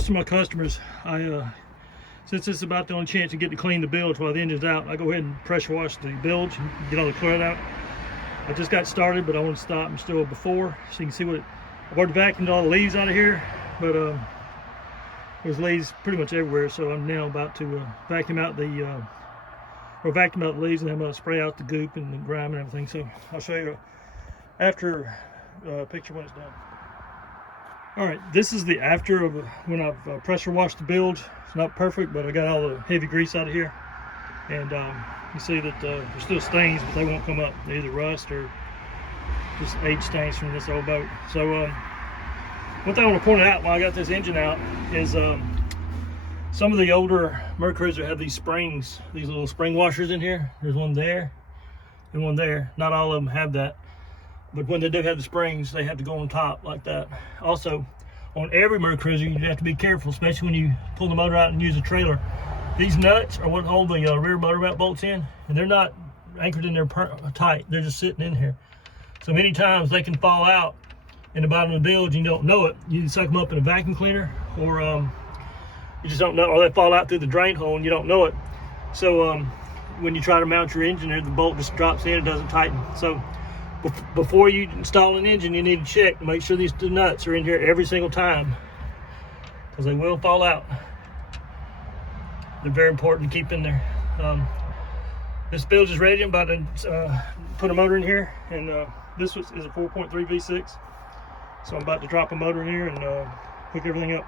most of my customers, since it's about the only chance to get to clean the bilge while the engine's out, I go ahead and pressure wash the bilge and get all the chloride out. I just got started, but I want to stop and still before, so you can see what I've already vacuumed all the leaves out of here, but there's leaves pretty much everywhere. So I'm now about to vacuum out the leaves, and then I'm going to spray out the goop and the grime and everything. So I'll show you after picture when it's done. All right, this is the after of when I've pressure washed the bilge. It's not perfect, but I got all the heavy grease out of here, and you see that there's still stains, but they won't come up. They either rust or just age stains from this old boat. So one thing I want to point out while I got this engine out is some of the older Mercruiser have these springs, these little spring washers in here. There's one there and one there. Not all of them have that, but when they do have the springs, they have to go on top like that. Also, on every Mercruiser, you have to be careful, especially when you pull the motor out and use a trailer. These nuts are what hold the rear motor mount bolts in, and they're not anchored in there tight. They're just sitting in here. So many times they can fall out in the bottom of the bilge and you don't know it. You suck them up in a vacuum cleaner, or you just don't know, or they fall out through the drain hole and you don't know it. So when you try to mount your engine there, the bolt just drops in, it doesn't tighten. So before you install an engine, you need to check to make sure these two nuts are in here every single time, because they will fall out. They're very important to keep in there. This bilge is ready. I'm about to put a motor in here, and this is a 4.3 V6. So I'm about to drop a motor in here and hook everything up.